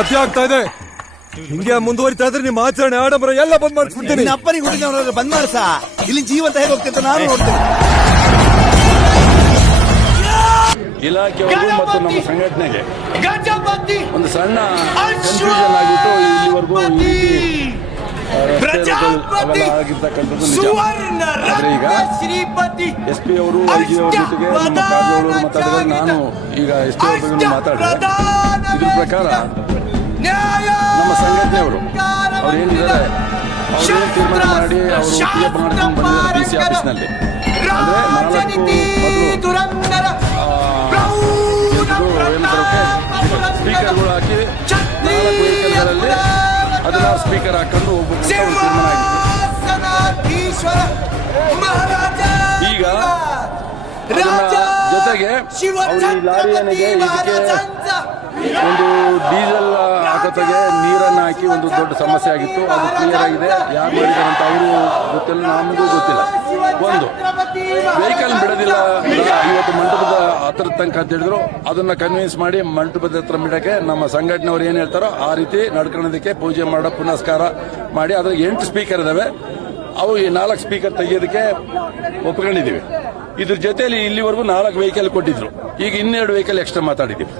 ಅತಿ ಆಗ್ತಾ ಇದೆ. ಹಿಂಗೆ ಮುಂದುವರಿತಾ ಇದ್ರೆ ನಿಮ್ಮ ಆಚರಣೆ ಆಡಂಬರ ಎಲ್ಲ ಬಂದ್ ಮಾಡಿಸ್ಬಿಡ್ತೀನಿ. ಅಪ್ಪನಿಗೆ ಹುಟ್ಟಿದವರಾದ್ರೆ ಬಂದ್ ಮಾಡ್ಸ. ಇಲ್ಲಿ ಜೀವಂತ ಹೇಗೆ ಹೋಗ್ತಿದ್ದ ನಾನು ನೋಡ್ತೇನೆ. ಇಲಾಖೆಯವರು ಮತ್ತು ನಮ್ಮ ಸಂಘಟನೆಗೆ ಒಂದು ಸಣ್ಣ ಕನ್ಫ್ಯೂಷನ್ ಆಗಿಬಿಟ್ಟು ಇಲ್ಲಿವರೆಗೂ ಆಗಿರ್ತಕ್ಕಂಥದ್ದು ನಿಜ. ಆದ್ರೆ ಈಗ SP ಅವರು IG ಅವರ ಜೊತೆಗೆ ನಮ್ಮ ಕಾರ್ಯದವರು ಮಾತಾಡಿದ್ರೆ ನಾನು ಈಗ SP ಅವ್ರ ಬಗ್ಗೆ ಮಾತಾಡಿದೆ. ಇದ್ರ ಪ್ರಕಾರ ನಮ್ಮ ಸಂಘಟನೆಯವರು ಅವ್ರು ಏನಿದ್ದಾರೆ ಅವ್ರೇನು ತೀರ್ಮಾನ ಮಾಡಿ ಅವರು PF ಮಾಡ್ಕೊಂಡು ಬಂದಿದ್ದಾರೆ DC ಆಫೀಸ್ನಲ್ಲಿ. ಅಂದ್ರೆ 4 ಸ್ಪೀಕರ್ಗಳು ಹಾಕಿ 4 ವೆಹಿಕಲ್ಗಳಲ್ಲಿ 16 ಸ್ಪೀಕರ್ ಹಾಕೊಂಡು ಹೋಗ್ಬೇಕು ತೀರ್ಮಾನ ಆಗಿತ್ತು. ಈಗ ಜೊತೆಗೆ ಅವರು ಈ ಲಾರಿಯನಿಗೆ ಇದಕ್ಕೆ ಒಂದು ಡೀಸೆಲ್ ಹಾಕೋತೆಗೆ ನೀರನ್ನು ಹಾಕಿ ಒಂದು ದೊಡ್ಡ ಸಮಸ್ಯೆ ಆಗಿತ್ತು. ಅದು ಕ್ಲಿಯರ್ ಆಗಿದೆ. ಯಾರು ಮಾಡಿದಾರಂತ ಅವರು ಗೊತ್ತಿಲ್ಲ, ನಮಗೂ ಗೊತ್ತಿಲ್ಲ. ಒಂದು ವೆಹಿಕಲ್ ಬಿಡೋದಿಲ್ಲ ಇವತ್ತು ಮಂಟಪದ ಹತ್ರ ತನಕ ಅಂತ ಹೇಳಿದ್ರು. ಅದನ್ನ ಕನ್ವಿನ್ಸ್ ಮಾಡಿ ಮಂಟಪದ ಹತ್ರ ಬಿಡಕ್ಕೆ ನಮ್ಮ ಸಂಘಟನೆಯವರು ಏನ್ ಹೇಳ್ತಾರೋ ಆ ರೀತಿ ನಡ್ಕೊಳ್ಳೋದಕ್ಕೆ ಪೂಜೆ ಮಾಡೋ ಪುನಸ್ಕಾರ ಮಾಡಿ ಅದ್ರ 8 ಸ್ಪೀಕರ್ ಇದಾವೆ. ಅವು ಈ 4 ಸ್ಪೀಕರ್ ತೆಗೆಯೋದಕ್ಕೆ ಒಪ್ಕೊಂಡಿದ್ದೀವಿ. ಇದ್ರ ಜೊತೆಯಲ್ಲಿ ಇಲ್ಲಿವರೆಗೂ 4 ವೆಹಿಕಲ್ ಕೊಟ್ಟಿದ್ರು. ಈಗ 2 ವೆಹಿಕಲ್ ಎಕ್ಸ್ಟ್ರಾ ಮಾತಾಡಿದ್ದೀವಿ.